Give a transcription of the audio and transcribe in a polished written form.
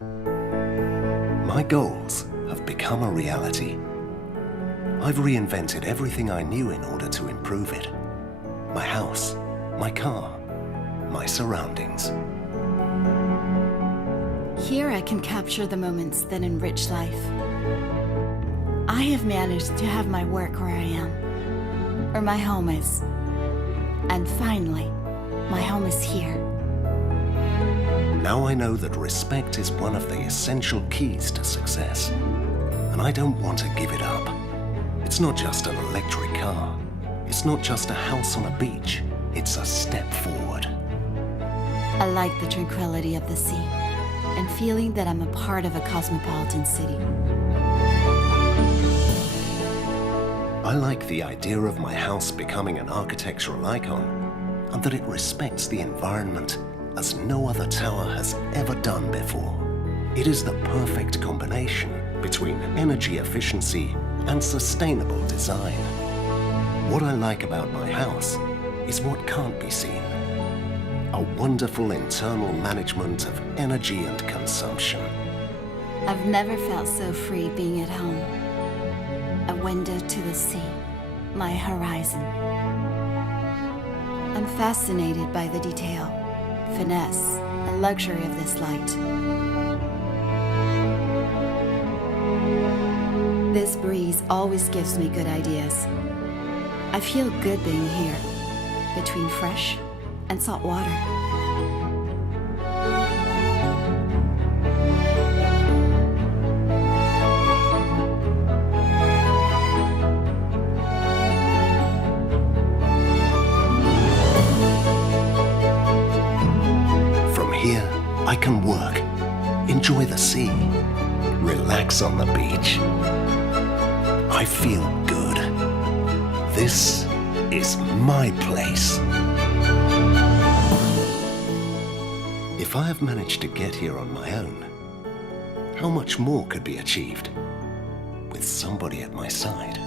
My goals have become a reality. I've reinvented everything I knew in order to improve it. My house, my car, my surroundings. Here I can capture the moments that enrich life. I have managed to have my work where I am, where my home is. And finally, my home is here. Now I know that respect is one of the essential keys to success. And I don't want to give it up. It's not just an electric car. It's not just a house on a beach. It's a step forward. I like the tranquility of the sea and feeling that I'm a part of a cosmopolitan city. I like the idea of my house becoming an architectural icon and that it respects the environment as no other tower has ever done before. It is the perfect combination between energy efficiency and sustainable design. What I like about my house is what can't be seen. A wonderful internal management of energy and consumption. I've never felt so free being at home. A window to the sea, my horizon. I'm fascinated by the detail, finesse, and luxury of this light. This breeze always gives me good ideas. I feel good being here, between fresh and salt water. From here, I can work, enjoy the sea, relax on the beach. I feel good. This is my place. If I have managed to get here on my own, how much more could be achieved with somebody at my side?